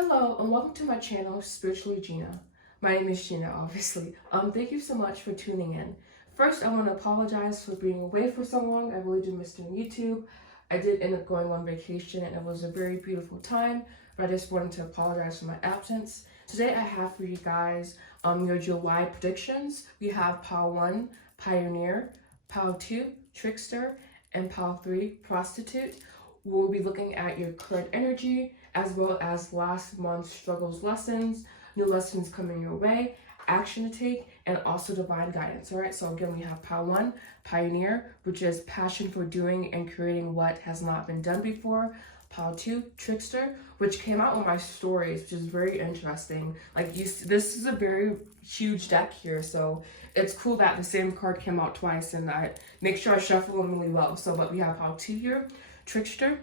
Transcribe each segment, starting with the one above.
Hello and welcome to my channel, Spiritually Gina. My name is Gina, obviously. Thank you so much for tuning in. First, I want to apologize for being away for so long. I really do miss doing YouTube. I did end up going on vacation and it was a very beautiful time, but I just wanted to apologize for my absence. Today I have for you guys your July predictions. We have Pile 1, Pioneer, Pile 2, Trickster, and Pile 3, Prostitute. We'll be looking at your current energy as well as last month's struggles, lessons, new lessons coming your way, action to take, and also divine guidance. All right, so again, we have Pile 1, Pioneer, which is passion for doing and creating what has not been done before. Pile 2, Trickster, which came out on my stories, which is very interesting. Like, this is a very huge deck here, so it's cool that the same card came out twice, and I make sure I shuffle them really well. So, but we have Pile 2 here, Trickster,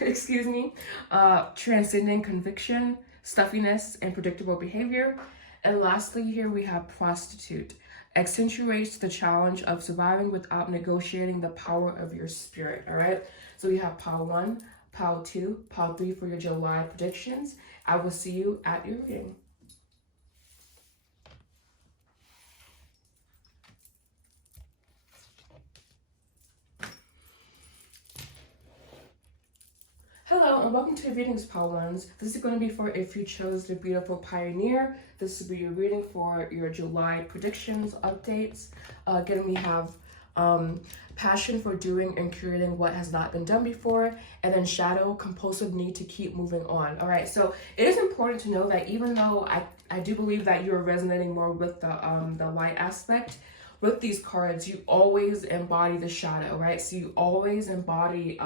excuse me, transcending conviction, stuffiness, and predictable behavior. And lastly, here we have Prostitute, accentuates the challenge of surviving without negotiating the power of your spirit. All right, so we have Pile 1, Pile 2, Pile 3 for your July predictions. I will see you at your reading. Hello and welcome to Readings, Pile 1s. This is going to be for if you chose the beautiful Pioneer. This will be your reading for your July predictions, updates. Again, we have passion for doing and creating what has not been done before, and then shadow, compulsive need to keep moving on. All right, so it is important to know that even though I do believe that you're resonating more with the light aspect, with these cards, you always embody the shadow, right? So you always embody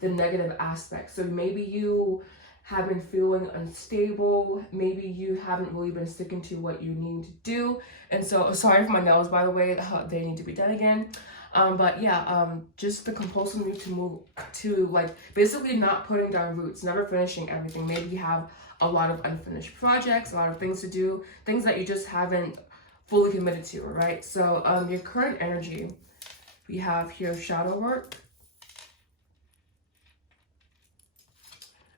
the negative aspects. So maybe you have been feeling unstable, maybe you haven't really been sticking to what you need to do. And so, sorry for my nails, by the way, they need to be done again. But yeah, just the compulsive need to move to, like, basically not putting down roots, never finishing everything. Maybe you have a lot of unfinished projects, a lot of things to do, things that you just haven't fully committed to, right? So your current energy, we have here shadow work,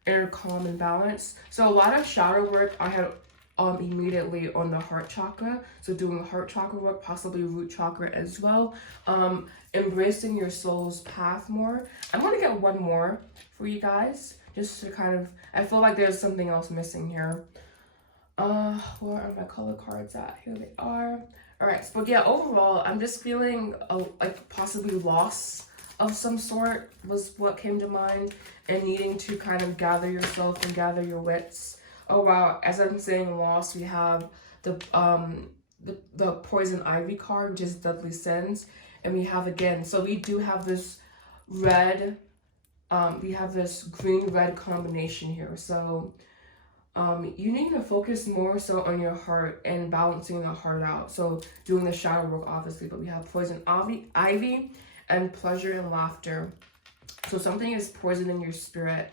inner calm and balance. So a lot of shadow work I had immediately on the heart chakra. So doing heart chakra work, possibly root chakra as well. Embracing your soul's path more. I'm gonna get one more for you guys, just to kind of, I feel like there's something else missing here. Where are my color cards at? Here they are. All right, but yeah, overall, I'm just feeling like possibly loss of some sort was what came to mind, and needing to kind of gather yourself and gather your wits. Oh wow, as I'm saying loss, we have the poison ivy card, which is deadly sins, and we have again, so we do have this red, we have this green red combination here. So you need to focus more so on your heart and balancing the heart out. So doing the shadow work, obviously, but we have poison ivy and pleasure and laughter. So something is poisoning your spirit.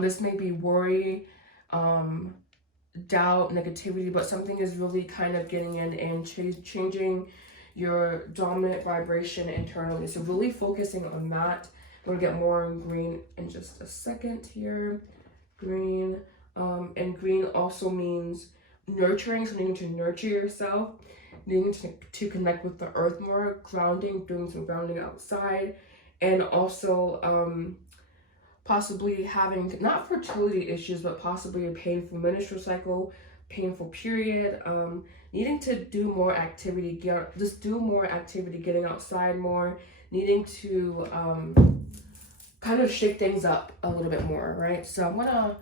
This may be worry, doubt, negativity, but something is really kind of getting in and changing your dominant vibration internally. So really focusing on that. I'm gonna get more on green in just a second here. Green. And green also means nurturing, so needing to nurture yourself, needing to connect with the earth more, grounding, doing some grounding outside, and also possibly having, not fertility issues, but possibly a painful menstrual cycle, painful period, needing to do more activity, getting outside more, needing to kind of shake things up a little bit more, right? So I'm gonna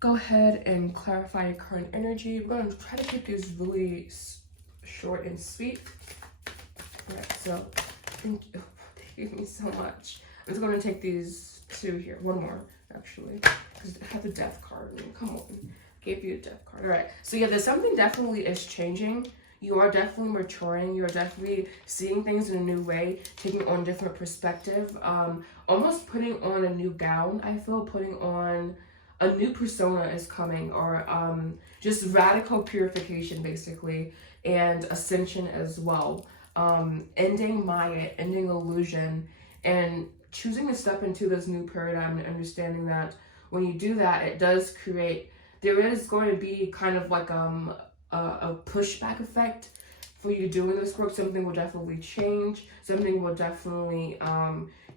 go ahead and clarify your current energy. We're going to try to keep these really short and sweet. All right, so thank you. Thank you so much. I'm just going to take these two here. One more, actually, because I have the death card. I mean, come on. I gave you a death card. All right, so yeah, there's something definitely is changing. You are definitely maturing. You're definitely seeing things in a new way, taking on different perspective, almost putting on a new gown. I feel putting on a new persona is coming, or just radical purification basically, and ascension as well. Ending Maya, ending illusion, and choosing to step into this new paradigm and understanding that when you do that, it does create, there is going to be kind of like a pushback effect for you doing this work. Something will definitely change. Something will definitely,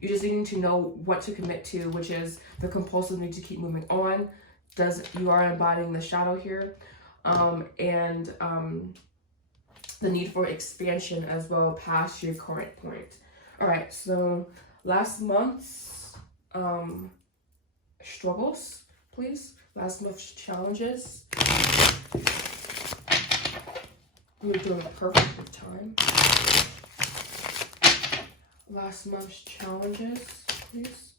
you just need to know what to commit to, which is the compulsive need to keep moving on. You are embodying the shadow here. And the need for expansion as well past your current point. All right, so last month's struggles, please. Last month's challenges. We're doing perfect with time. Last month's challenges, please.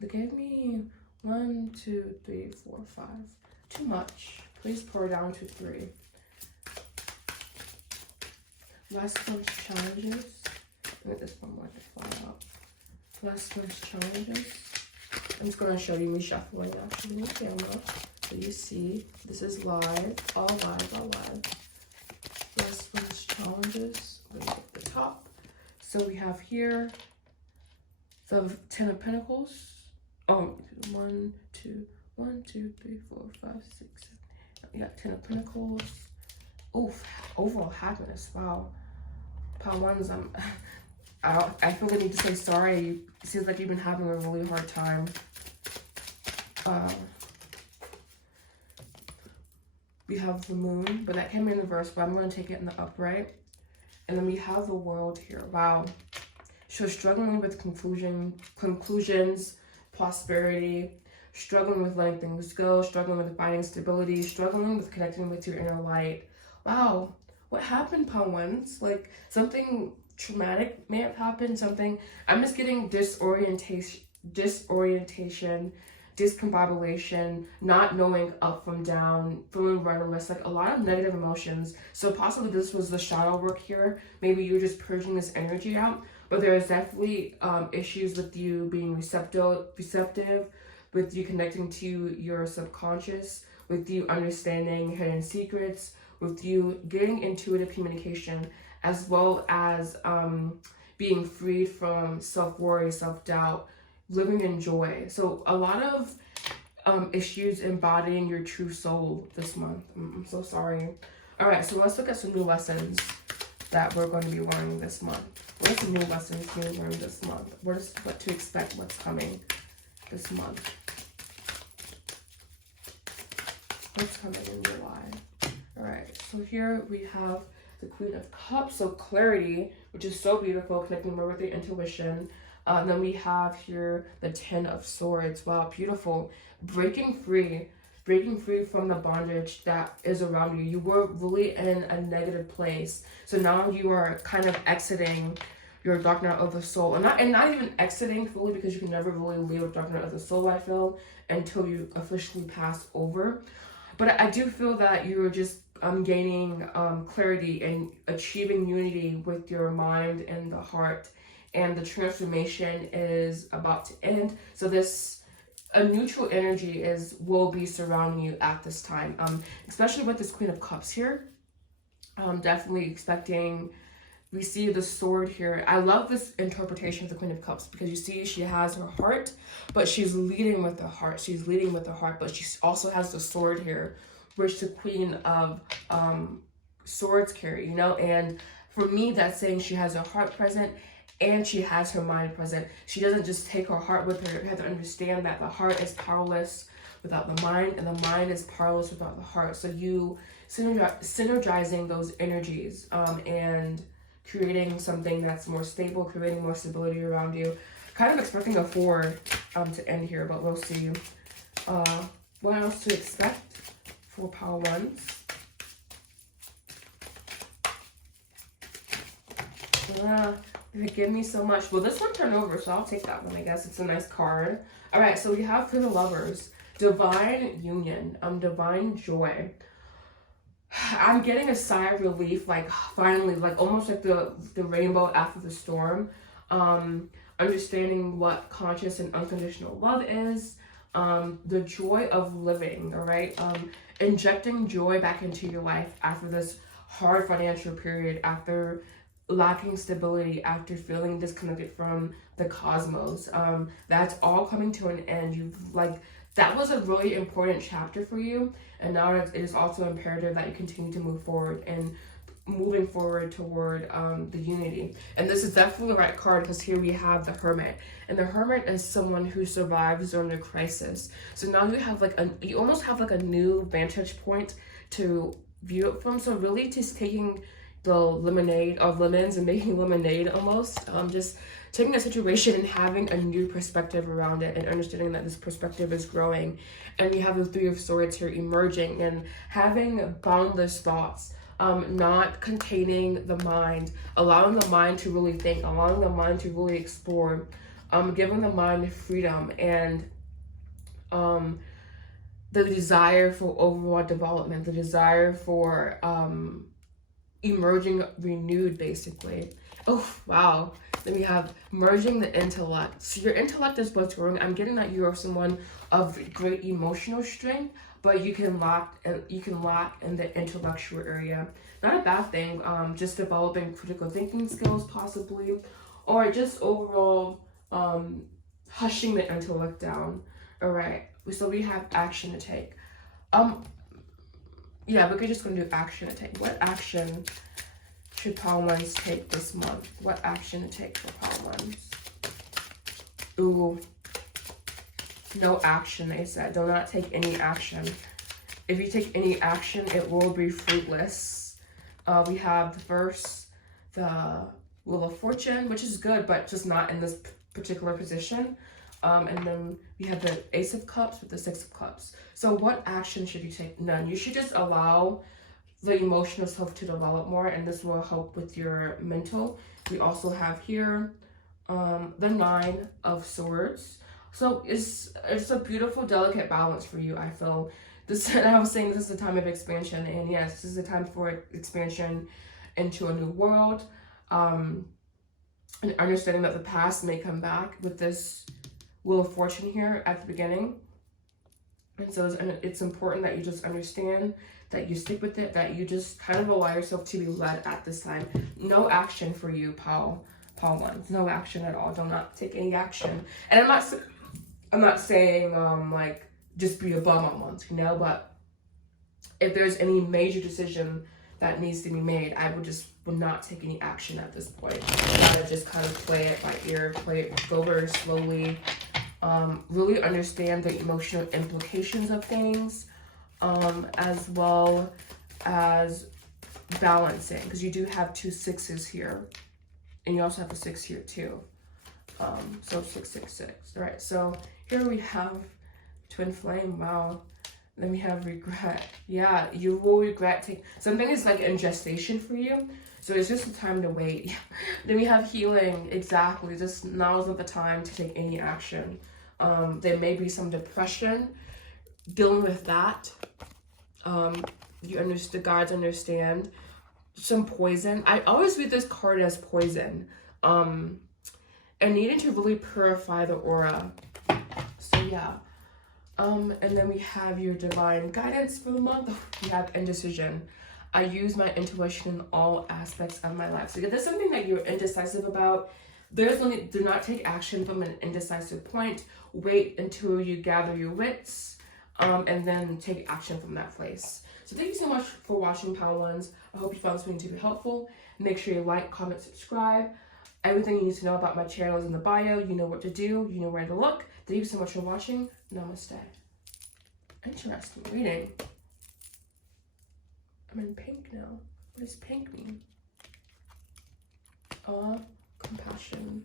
They gave me 1, 2, 3, 4, 5. Too much. Please pour down to 3. Last month's challenges. Look at this one like to fly out. Last month's challenges. I'm just going to show you me shuffling actually on camera. So you see, this is live, all live, all live. Last month's challenges. We're going to get the top. So we have here the 10 of Pentacles. Oh, 1, 2, 1, 2, 3, 4, 5, 6, 7. You got 10 of Pentacles. Oof, overall happiness. Wow. Pile ones, I feel the need to say sorry. It seems like you've been having a really hard time. We have the moon, but that can be in reverse, but I'm going to take it in the upright. And then we have the world here. Wow. So struggling with conclusions, prosperity, struggling with letting things go, struggling with finding stability, struggling with connecting with your inner light. Wow. What happened, Pile Ones? Like something traumatic may have happened, something. I'm just getting disorientation, discombobulation, not knowing up from down, feeling rudderless, like a lot of negative emotions. So possibly this was the shadow work here. Maybe you're just purging this energy out, but there is definitely issues with you being receptive, with you connecting to your subconscious, with you understanding hidden secrets, with you getting intuitive communication, as well as being freed from self-worry, self-doubt, living in joy. So a lot of issues embodying your true soul this month. I'm so sorry. All right, so let's look at some new lessons that we're going to be learning this month. What are some new lessons we're going to learn this month? What to expect, what's coming this month? What's coming in July? All right, so here we have the Queen of Cups, so clarity, which is so beautiful, connecting more with your intuition. Then we have here the 10 of Swords. Wow, beautiful. Breaking free from the bondage that is around you. You were really in a negative place, so now you are kind of exiting your dark night of the soul, and not even exiting fully, because you can never really leave a dark night of the soul, I feel, until you officially pass over. But I do feel that you're just gaining clarity and achieving unity with your mind and the heart, and the transformation is about to end. So a neutral energy will be surrounding you at this time, especially with this Queen of Cups here. Definitely expecting. We see the sword here. I love this interpretation of the Queen of Cups, because you see she has her heart, but she's leading with the heart. She's leading with the heart, but she also has the sword here, which the Queen of Swords carry, you know? And for me, that's saying she has her heart present and she has her mind present. She doesn't just take her heart with her. You have to understand that the heart is powerless without the mind, and the mind is powerless without the heart. So you synergizing those energies and creating something that's more stable, creating more stability around you. Kind of expecting a 4 to end here, but we'll see. What else to expect for Pile Ones? They give me so much. Well, this one turned over, so I'll take that one, I guess. It's a nice card. All right, so we have for the lovers, divine union, divine joy. I'm getting a sigh of relief, like finally, like almost like the rainbow after the storm. Understanding what conscious and unconditional love is. The joy of living, all right? Injecting joy back into your life after this hard financial period, after lacking stability after feeling disconnected from the cosmos. That's all coming to an end. You've like, that was a really important chapter for you, and now it is also imperative that you continue to move forward and moving forward toward the unity. And this is definitely the right card, because here we have the Hermit, and the Hermit is someone who survives during a crisis. So now you have like you almost have like a new vantage point to view it from. So really just taking the lemonade of lemons and making lemonade almost, just taking a situation and having a new perspective around it, and understanding that this perspective is growing. And you have the Three of Swords here emerging, and having boundless thoughts, not containing the mind, allowing the mind to really think, allowing the mind to really explore, giving the mind freedom, and the desire for overall development, the desire for emerging renewed, basically. Oh, wow. Then we have merging the intellect. So your intellect is what's growing. I'm getting that you are someone of great emotional strength, but you can lack in the intellectual area. Not a bad thing. Just developing critical thinking skills, possibly, or just overall hushing the intellect down. All right. So we have action to take. Yeah, we're just gonna do action to take. What action should Pile Ones take this month? What action to take for Pile Ones? Ooh. No action, they said. Do not take any action. If you take any action, it will be fruitless. We have the first, the Wheel of Fortune, which is good, but just not in this particular position. And then we have the Ace of Cups with the Six of Cups. So what action should you take? None. You should just allow the emotional self to develop more, and this will help with your mental. We also have here the Nine of Swords. So it's a beautiful, delicate balance for you, I feel. This, and I was saying this is a time of expansion, and yes, this is a time for expansion into a new world. And understanding that the past may come back with this Wheel of Fortune here at the beginning. And so it's important that you just understand, that you stick with it, that you just kind of allow yourself to be led at this time. No action for you, Pile Ones. No action at all. Do not take any action. And I'm not saying like just be a bum on ones, you know, but if there's any major decision that needs to be made, I would not take any action at this point. I would just kind of play it by ear, go very slowly, really understand the emotional implications of things, as well as balancing, because you do have 2 6s here, and you also have a 6 here too. So 6, 6, 6. All right, so here we have Twin Flame. Wow. Then we have regret. Yeah, you will regret something is like in gestation for you. So it's just a time to wait. Then we have healing. Exactly. Just now is not the time to take any action. There may be some depression. Dealing with that. The guides understand. Some poison. I always read this card as poison. And needing to really purify the aura. So yeah. And then we have your divine guidance for the month. We have indecision. I use my intuition in all aspects of my life. So if there's something that you're indecisive about, do not take action from an indecisive point. Wait until you gather your wits, and then take action from that place. So thank you so much for watching, Pile Ones. I hope you found this video to be helpful. Make sure you like, comment, subscribe. Everything you need to know about my channel is in the bio. You know what to do. You know where to look. Thank you so much for watching. Namaste. Interesting reading. I'm in pink now. What does pink mean? Compassion.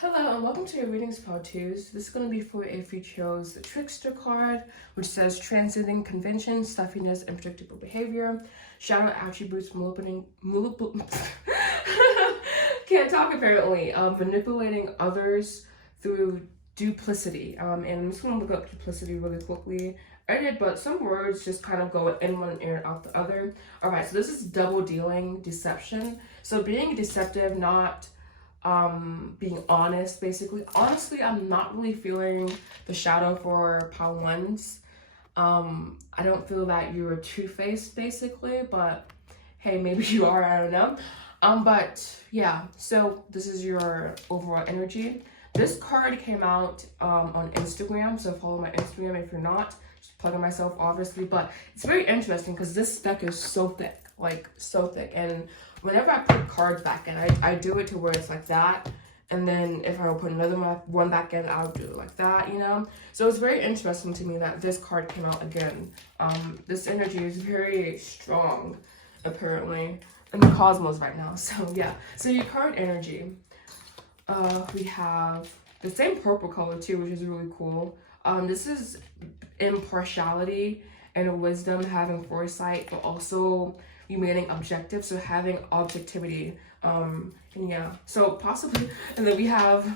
Hello and welcome to your readings part 2. So this is going to be for if you chose the Trickster card, which says transcending convention, stuffiness, and predictable behavior, shadow attributes, can't talk apparently, manipulating others through duplicity. And I'm just going to look up duplicity really quickly. I did, but some words just kind of go in one ear and out the other. All right, so this is double dealing, deception. So being deceptive, not being honest, basically. Honestly, I'm not really feeling the shadow for pile ones. I don't feel that you're two-faced, basically, but hey, maybe you are, I don't know. But yeah, so this is your overall energy. This card came out on Instagram, so follow my Instagram if you're not. Just plugging myself, obviously, but it's very interesting because this deck is so thick, like so thick, and whenever I put cards back in, I do it to where it's like that, and then if I will put another one back in, I'll do it like that, you know? So it's very interesting to me that this card came out again. This energy is very strong, apparently, in the cosmos right now. So yeah, so your current energy, we have the same purple color too, which is really cool. This is impartiality and wisdom, having foresight, but also remaining objective, so having objectivity, and yeah, so possibly, and then we have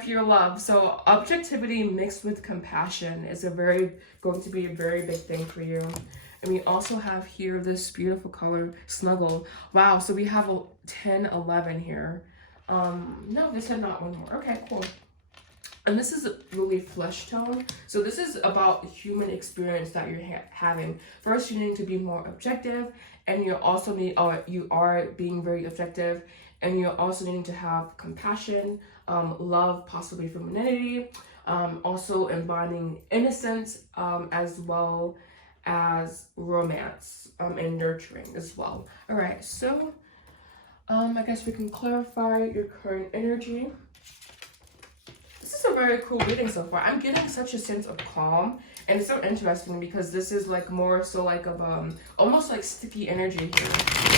pure love. So objectivity mixed with compassion is going to be a very big thing for you. And we also have here this beautiful color, snuggle. Wow, so we have a 10, 11 here. No, this had not one more. Okay, cool. And this is really flesh tone. So this is about human experience that you're having. First, you need to be more objective, and you also you are being very objective, and you're also needing to have compassion, love, possibly femininity, also embodying innocence, as well as romance, and nurturing as well. All right, so I guess we can clarify your current energy. This is a very cool reading so far. I'm getting such a sense of calm, and it's so interesting because this is like more so like of almost like sticky energy here.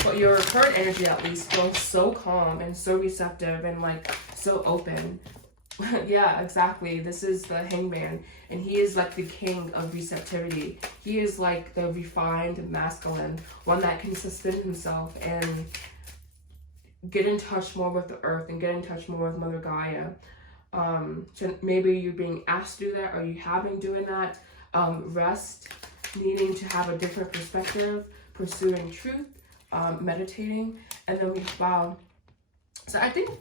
But your current energy at least feels so calm and so receptive and like so open. Yeah, exactly. This is the Hangman, and he is like the king of receptivity. He is like the refined masculine, one that can suspend himself and get in touch more with the earth and get in touch more with Mother Gaia. So maybe you're being asked to do that, or you have been doing that. Rest, needing to have a different perspective, pursuing truth, meditating, and then wow. So I think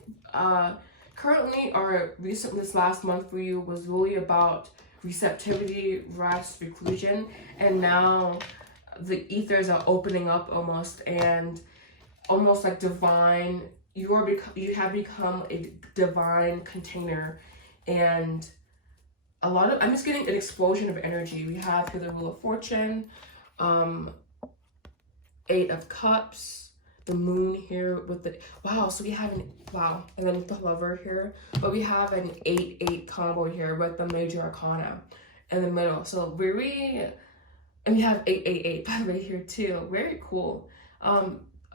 currently or recently this last month for you was really about receptivity, rest, reclusion, and now the ethers are opening up almost, and almost like divine. You have become a divine container, and a lot of, I'm just getting an explosion of energy. We have here the Wheel of Fortune, 8 of Cups, the Moon here with the, wow, so we have an, wow, and then the Lover here, but we have an 8-8 combo here with the Major Arcana in the middle. So and we have 8-8-8 by the way here too. Very cool.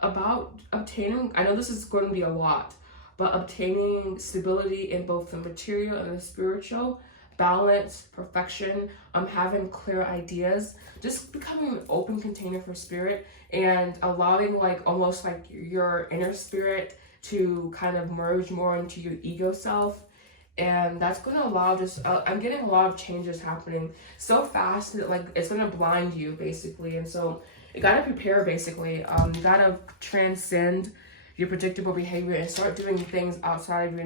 About obtaining, I know this is going to be a lot, but obtaining stability in both the material and the spiritual, balance, perfection, having clear ideas, just becoming an open container for spirit, and allowing like almost like your inner spirit to kind of merge more into your ego self. And that's going to allow just, I'm getting a lot of changes happening so fast that like it's going to blind you basically. And so you gotta prepare basically. You gotta transcend your predictable behavior and start doing things outside of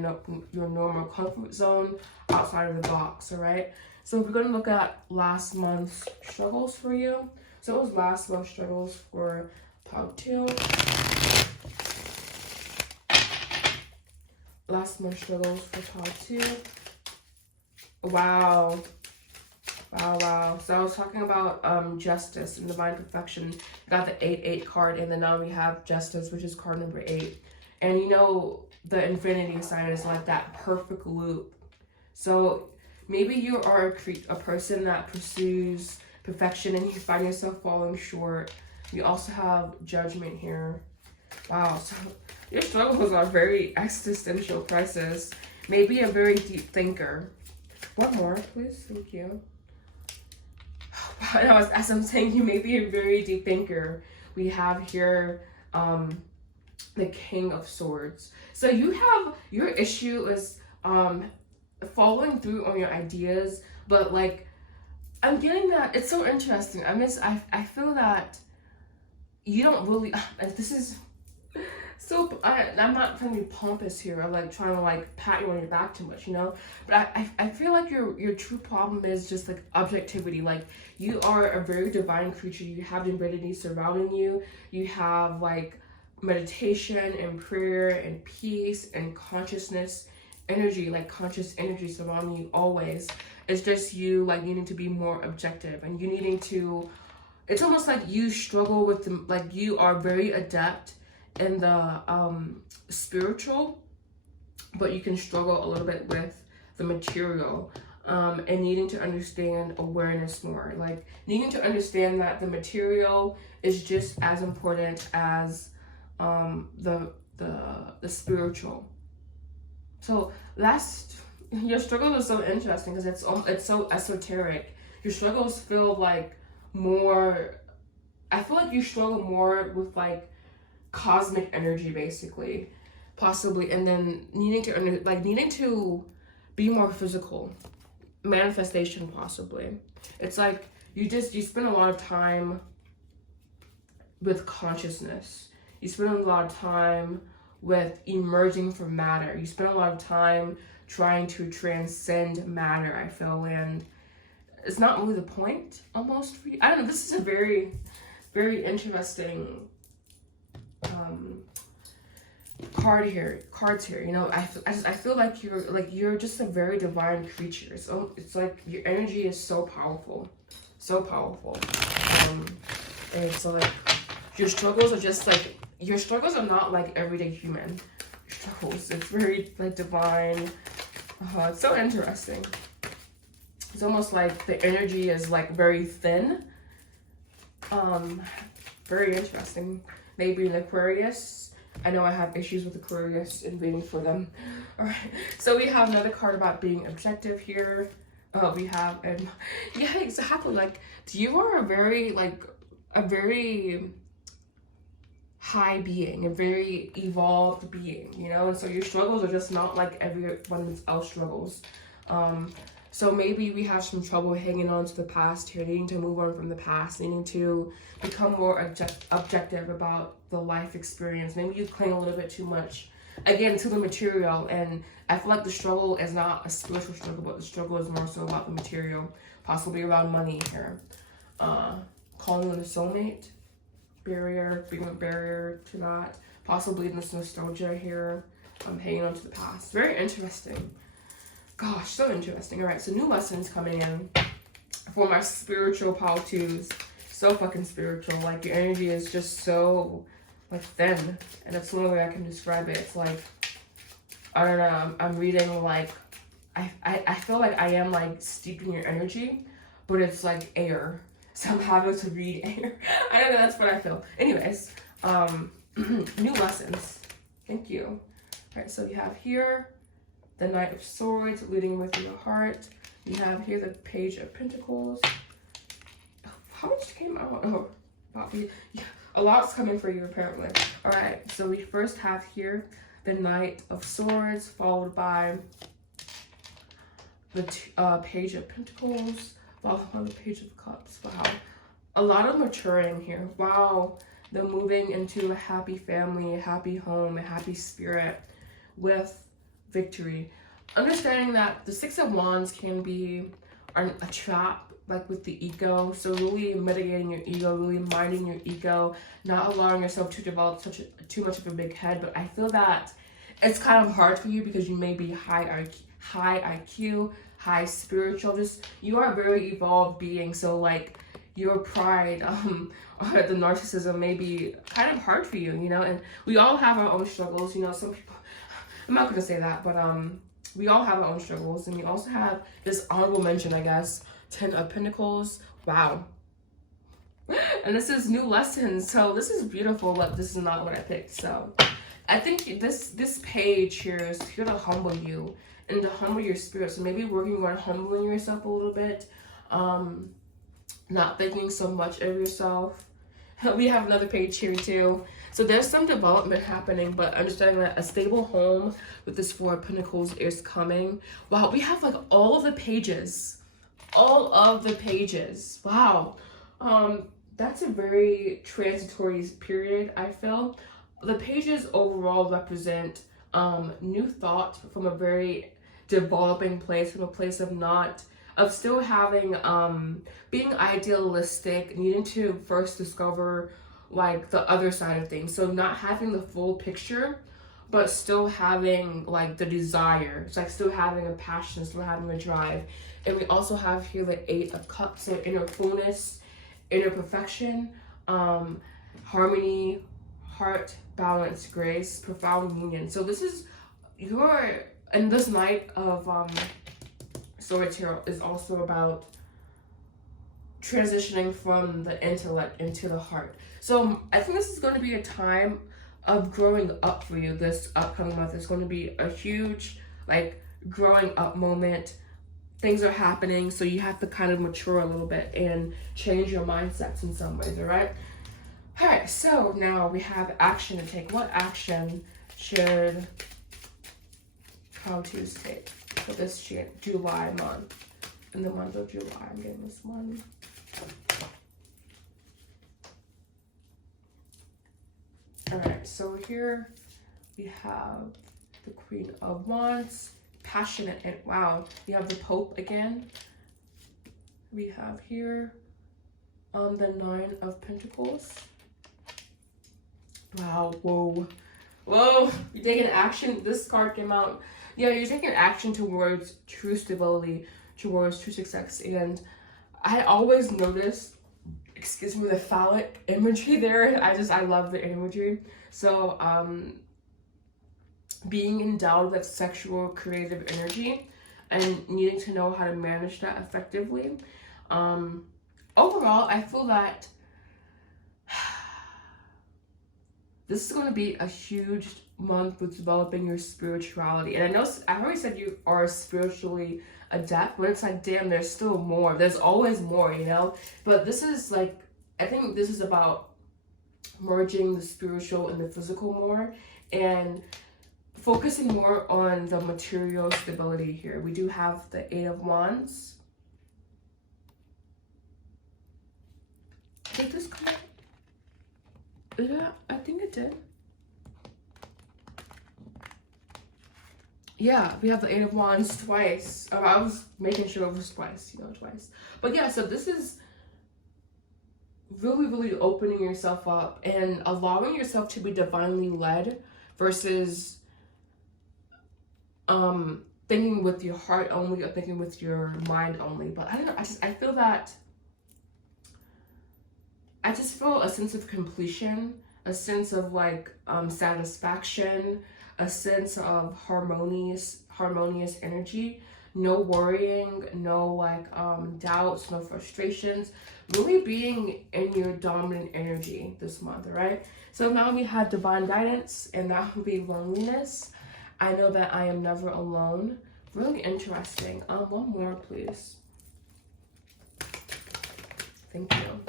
your normal comfort zone, outside of the box, all right? So we're gonna look at last month's struggles for you. So it was last month's struggles for pile 2. Last month's struggles for pile 2. Wow. Wow. So I was talking about justice and divine perfection. We got the 8-8 card, and then now we have justice, which is card number 8. And you know, the infinity sign is like that perfect loop. So maybe you are a person that pursues perfection and you find yourself falling short. We also have judgment here. Wow, so your struggles are very existential crisis. Maybe a very deep thinker. One more, please. Thank you. As I'm saying, you may be a very deep thinker. We have here the King of Swords. So you have, your issue is following through on your ideas, but like, I'm getting that, it's so interesting. I feel that you don't really, and this is so, I'm not trying to be pompous here, or like trying to like pat you on your back too much, you know? But I feel like your true problem is just like objectivity. Like, you are a very divine creature. You have divinity surrounding you. You have like meditation and prayer and peace and consciousness energy, like conscious energy surrounding you always. It's just you like needing to be more objective, and you needing to, it's almost like you struggle with the, like you are very adept in the spiritual, but you can struggle a little bit with the material, and needing to understand awareness more, like needing to understand that the material is just as important as the spiritual. So your struggle is so interesting because it's so esoteric. Your struggles feel like more, I feel like you struggle more with like cosmic energy, basically, possibly, and then needing to be more physical, manifestation, possibly. It's like you spend a lot of time with consciousness. You spend a lot of time with emerging from matter. You spend a lot of time trying to transcend matter, I feel, and it's not really the point almost for you. I don't know, this is a very, very interesting cards here, you know. I feel like you're just a very divine creature. So it's like your energy is so powerful, and so like your struggles are just like, your struggles are not like everyday human struggles. It's very like divine. It's so interesting. It's almost like the energy is like very thin. Very interesting. Maybe an Aquarius. I know I have issues with Aquarius and waiting for them. All right. So we have another card about being objective here. We have, and yeah, exactly. Like, you are a very high being, a very evolved being, you know, and so your struggles are just not like everyone else struggles. So maybe we have some trouble hanging on to the past here, needing to move on from the past, needing to become more objective about the life experience. Maybe you cling a little bit too much, again, to the material, and I feel like the struggle is not a spiritual struggle, but the struggle is more so about the material, possibly around money here. Calling in a soulmate, being a barrier to that, possibly this nostalgia here, hanging on to the past. Very interesting. Gosh, so interesting. All right, so new lessons coming in for my spiritual pal twos. So fucking spiritual. Like, your energy is just so like thin, and that's the only way I can describe it. It's like, I don't know, I'm reading like, I feel like I am like steeping your energy, but it's like air. So I'm having to read air. I don't know, that's what I feel. Anyways, new lessons. Thank you. All right, so we have here the Knight of Swords, leading with your heart. You have here the Page of Pentacles. How much came out? Oh, Bobby. Yeah, a lot's coming for you, apparently. All right, so we first have here the Knight of Swords, followed by the Page of Pentacles, followed by the Page of Cups. Wow. A lot of maturing here. Wow. They're moving into a happy family, a happy home, a happy spirit with victory. Understanding that the Six of Wands can be a trap, like with the ego. So really mitigating your ego, really minding your ego, not allowing yourself to develop too much of a big head. But I feel that it's kind of hard for you because you may be high IQ, high spiritual. Just, you are a very evolved being. So like, your pride, the narcissism may be kind of hard for you, you know. And we all have our own struggles, you know. Some people, I'm not gonna say that, but we all have our own struggles. And we also have this honorable mention, I guess, 10 of Pentacles. Wow. And this is new lessons. So this is beautiful, but this is not what I picked. So I think this page here is here to humble you and to humble your spirit. So maybe working on humbling yourself a little bit, not thinking so much of yourself. We have another page here too. So there's some development happening, but understanding that a stable home with this Four of Pentacles is coming. Wow, we have like all of the pages. All of the pages. Wow. That's a very transitory period, I feel. The pages overall represent new thought from a very developing place, from a place of still having, being idealistic, needing to first discover like the other side of things. So not having the full picture, but still having like the desire. It's like still having a passion, still having a drive. And we also have here the Eight of Cups, so inner fullness, inner perfection, harmony, heart, balance, grace, profound union. So this is and this Knight of Swords here is also about transitioning from the intellect into the heart. So I think this is going to be a time of growing up for you. This upcoming month is going to be a huge like growing up moment. Things are happening, so you have to kind of mature a little bit and change your mindsets in some ways, all right? All right, so now we have action to take. What action should Countess take for this July month? In the month of July, I'm getting this one. All right, so here we have the Queen of Wands, passionate, and wow, we have the Pope again. We have here the Nine of Pentacles. Wow, whoa, you're taking action. This card came out. Yeah, you're taking action towards true stability, towards true success. And I always notice, excuse me, the phallic imagery there. I love the imagery. So being endowed with sexual creative energy and needing to know how to manage that effectively. Overall, I feel that this is going to be a huge month with developing your spirituality. And I know I already said you are spiritually adept, but it's like, damn, there's still more. There's always more, you know? But this is like, I think this is about merging the spiritual and the physical more and focusing more on the material stability here. We do have the Eight of Wands. Did this come out? Yeah, I think it did. Yeah, we have the Eight of Wands twice. I was making sure it was twice, twice. But yeah, so this is really, really opening yourself up and allowing yourself to be divinely led versus thinking with your heart only or thinking with your mind only. But I don't know, I feel that I just feel a sense of completion, a sense of like satisfaction, a sense of harmonious energy, no worrying, no like doubts, no frustrations, really being in your dominant energy this month, right? So now we have divine guidance, and that would be loneliness. I know that I am never alone. Really interesting. One more, please. Thank you.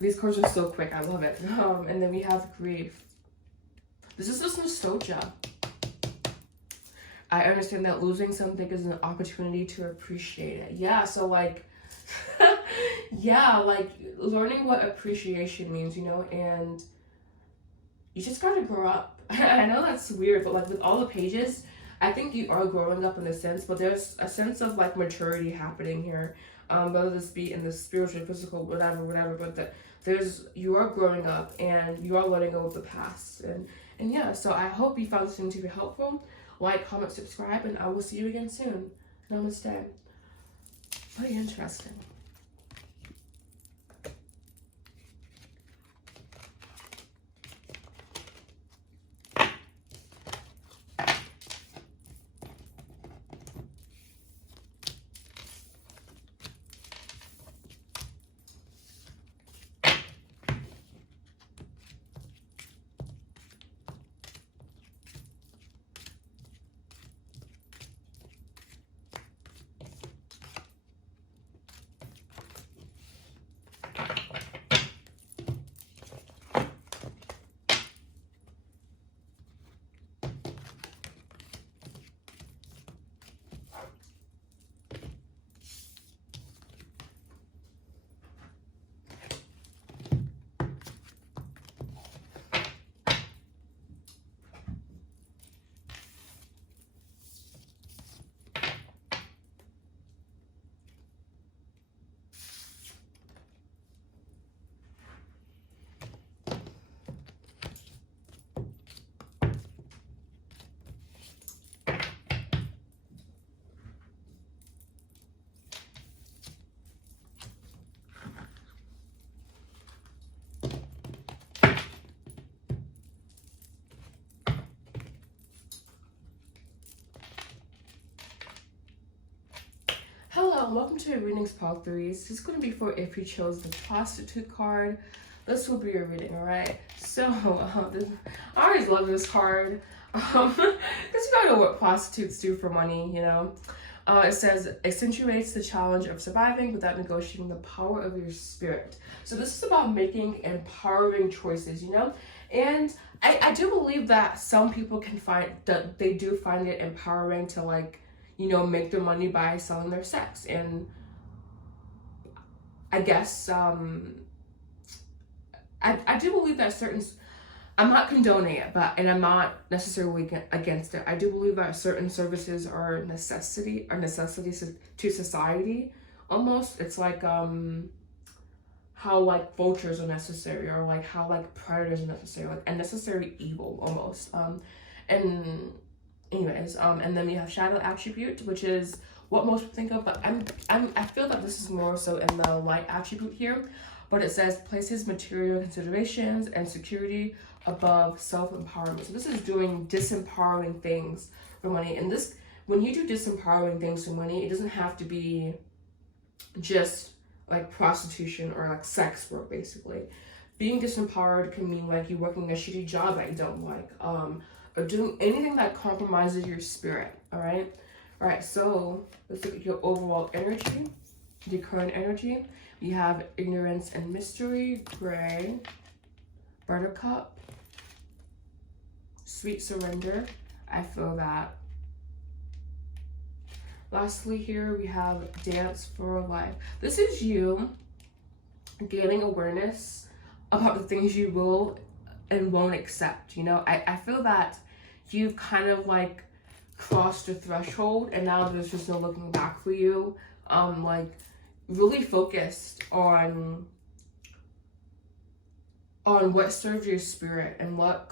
These cards are so quick. I love it. And then we have grief. This is just nostalgia. I understand that losing something is an opportunity to appreciate it. Yeah, so like, yeah, like learning what appreciation means, and you just gotta grow up. I know that's weird, but like with all the pages, I think you are growing up in a sense, but there's a sense of like maturity happening here. Whether this be in the spiritual, physical, whatever, but you are growing up and you are letting go of the past. And yeah, so I hope you found this thing to be helpful. Like, comment, subscribe, and I will see you again soon. Namaste. Very interesting. So welcome to your readings part 3. This is going to be for if you chose the Prostitute card. This will be your reading, alright? So, I always love this card. Because you gotta know what prostitutes do for money, you know? It says, accentuates the challenge of surviving without negotiating the power of your spirit. So this is about making empowering choices, you know? And I do believe that some people can find, that they do find it empowering to, like, you know, make their money by selling their sex. And I guess, I do believe that I'm not condoning it, and I'm not necessarily against it. I do believe that certain services are necessities to society, almost. It's like, how, like, vultures are necessary, or, like, how, like, predators are necessary, like, a necessary evil, almost. And anyways, and then we have shadow attribute, which is what most people think of, but I feel that this is more so in the light attribute here. But it says places material considerations and security above self-empowerment. So this is doing disempowering things for money. And this, when you do disempowering things for money, it doesn't have to be just like prostitution or like sex work, basically. Being disempowered can mean like you working a shitty job that you don't like, or doing anything that compromises your spirit. All right, so let's look at your overall energy, the current energy. We have ignorance and mystery, gray, buttercup, sweet surrender. I feel that. Lastly here we have dance for life. This is you gaining awareness about the things you will and won't accept. You know, I feel that you've kind of like crossed a threshold, and now there's just no looking back for you. Like, really focused on what serves your spirit and what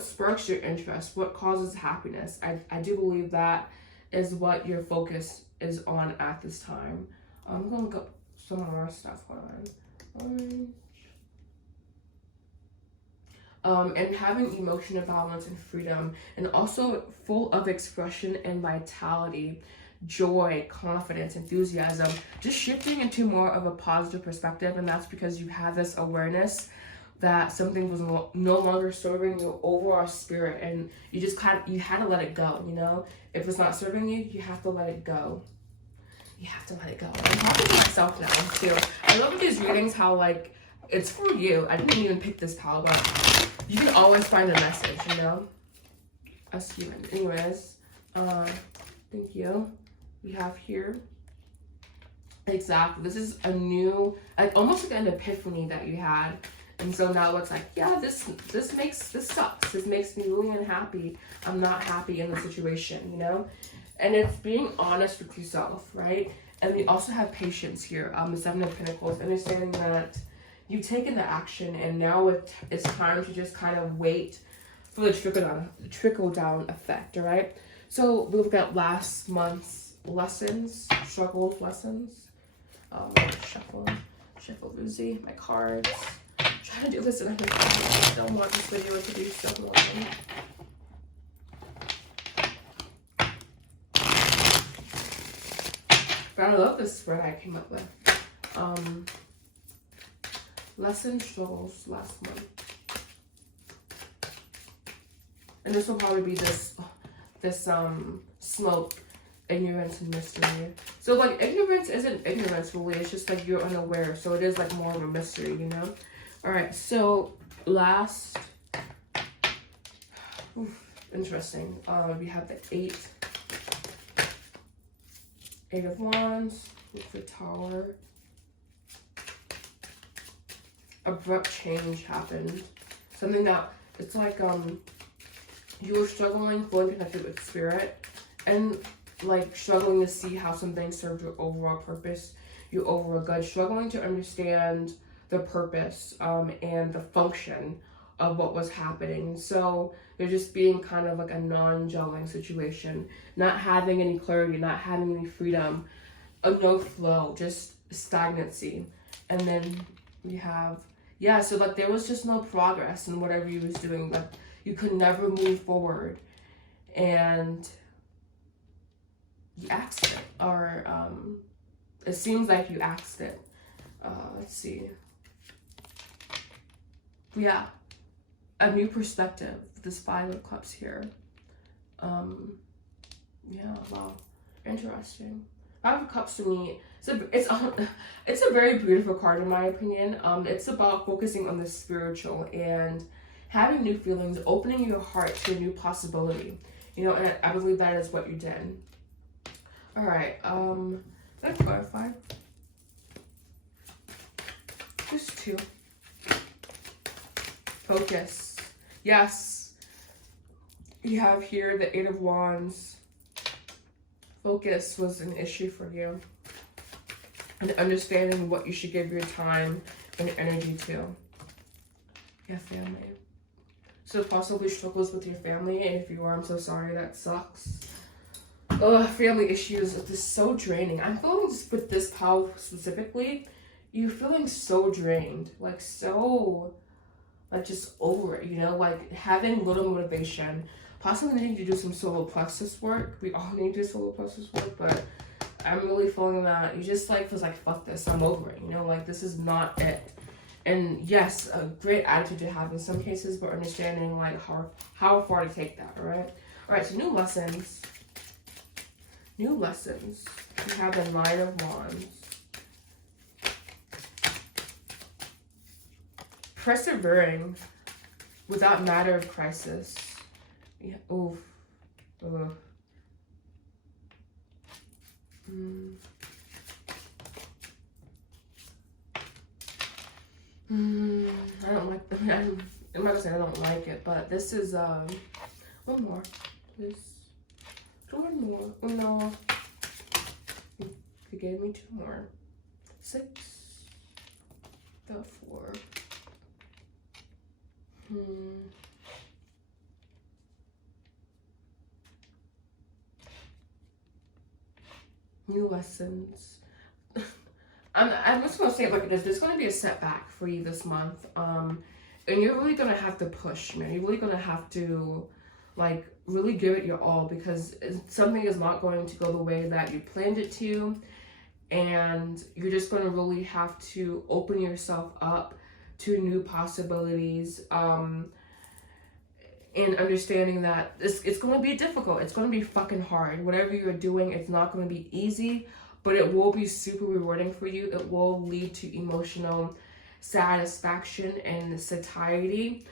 sparks your interest, what causes happiness. I do believe that is what your focus is on at this time. I'm gonna go some more stuff on. And having emotional balance and freedom, and also full of expression and vitality, joy, confidence, enthusiasm, just shifting into more of a positive perspective. And that's because you have this awareness that something was no longer serving your overall spirit, and you had to let it go. You know, if it's not serving you, you have to let it go. You have to let it go. I'm talking to myself now too. I love these readings how, like, it's for you. I didn't even pick this pile, but you can always find a message, you know, as humans. Anyways, thank you. We have here, exactly, this is a new, like, almost like an epiphany that you had. And so now it's like, yeah, this sucks. This makes me really unhappy. I'm not happy in the situation, you know? And it's being honest with yourself, right? And we also have patience here, the Seven of Pentacles, understanding that you've taken the action, and now it's time to just kind of wait for the trickle down effect, all right? So we look at last month's lessons, struggles, lessons. Shuffle Lucy, my cards. I'm trying to do this and I don't want this video to be so long. But I love this spread I came up with. Lessons, struggles, last month. And this will probably be this smoke, ignorance and mystery. So, like, ignorance isn't ignorance really, it's just like you're unaware, so it is like more of a mystery, you know? All right, so last, interesting. We have the eight of wands with the tower. Abrupt change happened. Something that, it's like you were struggling, fully connected with spirit, and like struggling to see how something served your overall purpose, your overall good, struggling to understand the purpose and the function of what was happening. So you're just being kind of like a non-gelling situation, not having any clarity, not having any freedom, no flow, just stagnancy. And then we have, yeah, so like there was just no progress in whatever you was doing. Like you could never move forward. And you asked it, or it seems like you asked it. Let's see. Yeah, a new perspective. This 5 of Cups here. Yeah, wow, interesting. 5 of Cups to me, it's a very beautiful card in my opinion. It's about focusing on the spiritual and having new feelings, opening your heart to a new possibility. You know, and I believe that is what you did. All right, let's clarify. Just 2. Focus. Yes. You have here the 8 of Wands. Focus was an issue for you. And understanding what you should give your time and energy to. Yeah, family. So possibly struggles with your family, and if you are, I'm so sorry, that sucks. Ugh, family issues, this is so draining. I'm feeling with this pile specifically, you're feeling so drained, like so, like just over it, you know, like having little motivation, possibly needing to do some solar plexus work. We all need to do solar plexus work, but I'm really feeling that you just like, feels like, fuck this, I'm over it, you know, like this is not it. And yes, a great attitude to have in some cases, but understanding like how far to take that, all right? All right, so new lessons. New lessons. We have the 9 of Wands. Persevering without matter of crisis. Yeah, oof. Ugh. I don't like, I'm not gonna say I don't like it, but this is, one more, please. One more. Oh, no. You gave me 2 more. 6. The 4. New lessons. I'm just gonna say it like this. There's gonna be a setback for you this month. And you're really gonna have to push, man. You're really gonna have to, like, really give it your all, because something is not going to go the way that you planned it to, and you're just going to really have to open yourself up to new possibilities, and understanding that it's going to be difficult. It's going to be fucking hard. Whatever you're doing, it's not going to be easy, but it will be super rewarding for you. It will lead to emotional satisfaction and satiety.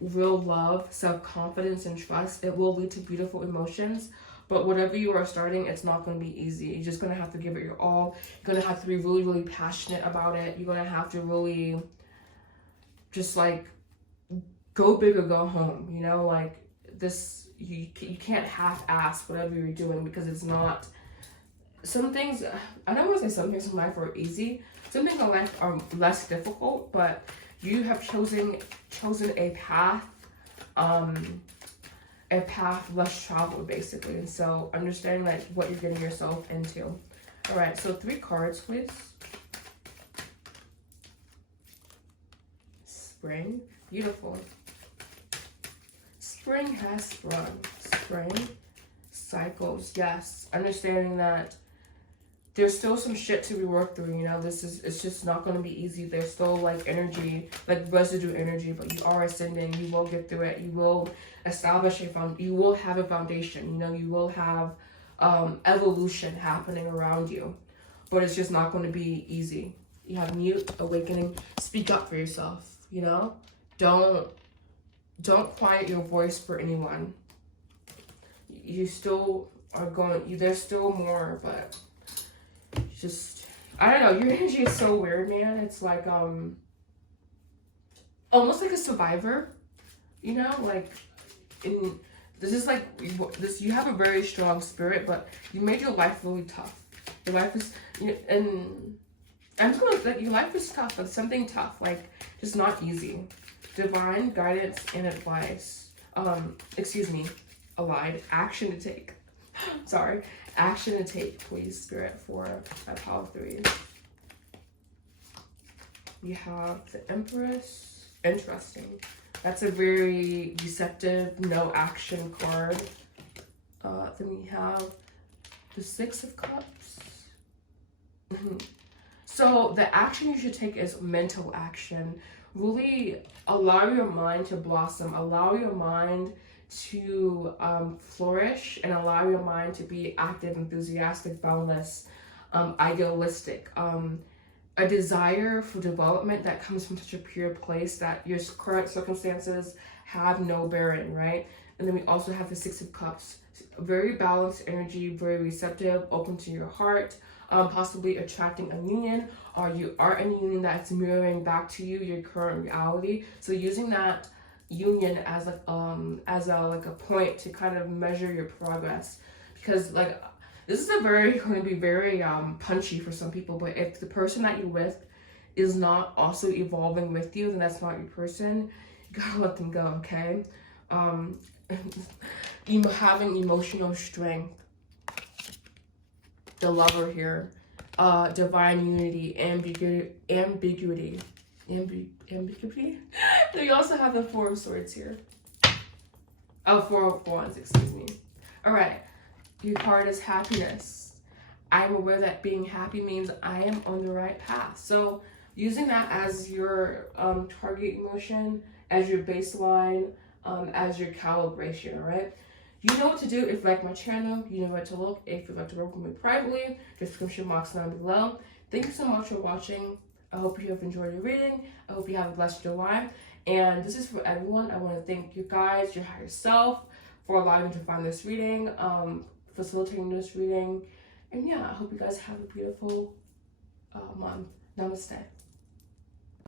Real love, self-confidence, and trust. It will lead to beautiful emotions, but whatever you are starting, it's not going to be easy. You're just going to have to give it your all. You're going to have to be really, really passionate about it. You're going to have to really just like go big or go home, you know, like this, you can't half-ass whatever you're doing, because it's not, some things, I don't want to say some things in life are easy. Some things in life are less difficult, but you have chosen a path less traveled, basically. And so understanding like what you're getting yourself into. All right, so 3 cards, please. Spring, beautiful. Spring has sprung. Spring cycles, yes. Understanding that there's still some shit to be worked through, you know. It's just not going to be easy. There's still like energy, like residue energy, but you are ascending. You will get through it. You will establish you will have a foundation, you know. You will have evolution happening around you, but it's just not going to be easy. You have mute, awakening. Speak up for yourself, you know. Don't quiet your voice for anyone. You still are going, there's still more, but just, I don't know, your energy is so weird, man. It's like almost like a survivor, you know, like this is like this, you have a very strong spirit, but you made your life really tough. Your life is, you know, and I'm just gonna, like, your life is tough, but something tough, like just not easy. Divine guidance and advice, allied, action to take. Sorry, action to take, please, Spirit, for a power 3. You have the Empress. Interesting. That's a very deceptive, no action card. Then we have the Six of Cups. So the action you should take is mental action. Really allow your mind to blossom, allow your mind to flourish, and allow your mind to be active, enthusiastic, boundless, idealistic. A desire for development that comes from such a pure place that your current circumstances have no bearing, right? And then we also have the Six of Cups. Very balanced energy, very receptive, open to your heart, possibly attracting a union, or you are in a union that's mirroring back to you your current reality. So using that union as a point to kind of measure your progress, because like this is going to be very punchy for some people, but if the person that you're with is not also evolving with you, then that's not your person. You gotta let them go, okay? Having emotional strength, the Lover here, divine unity, ambiguity. Then we also have the Four of Swords here. Oh, Four of Wands, excuse me. All right. Your card is happiness. I'm aware that being happy means I am on the right path. So using that as your target emotion, as your baseline, as your calibration, all right? You know what to do if you like my channel. You know where to look if you'd like to work with me privately. Description box down below. Thank you so much for watching. I hope you have enjoyed your reading. I hope you have a blessed July. And this is for everyone. I want to thank you guys, your higher self, for allowing me to find this reading, facilitating this reading. And yeah, I hope you guys have a beautiful month. Namaste.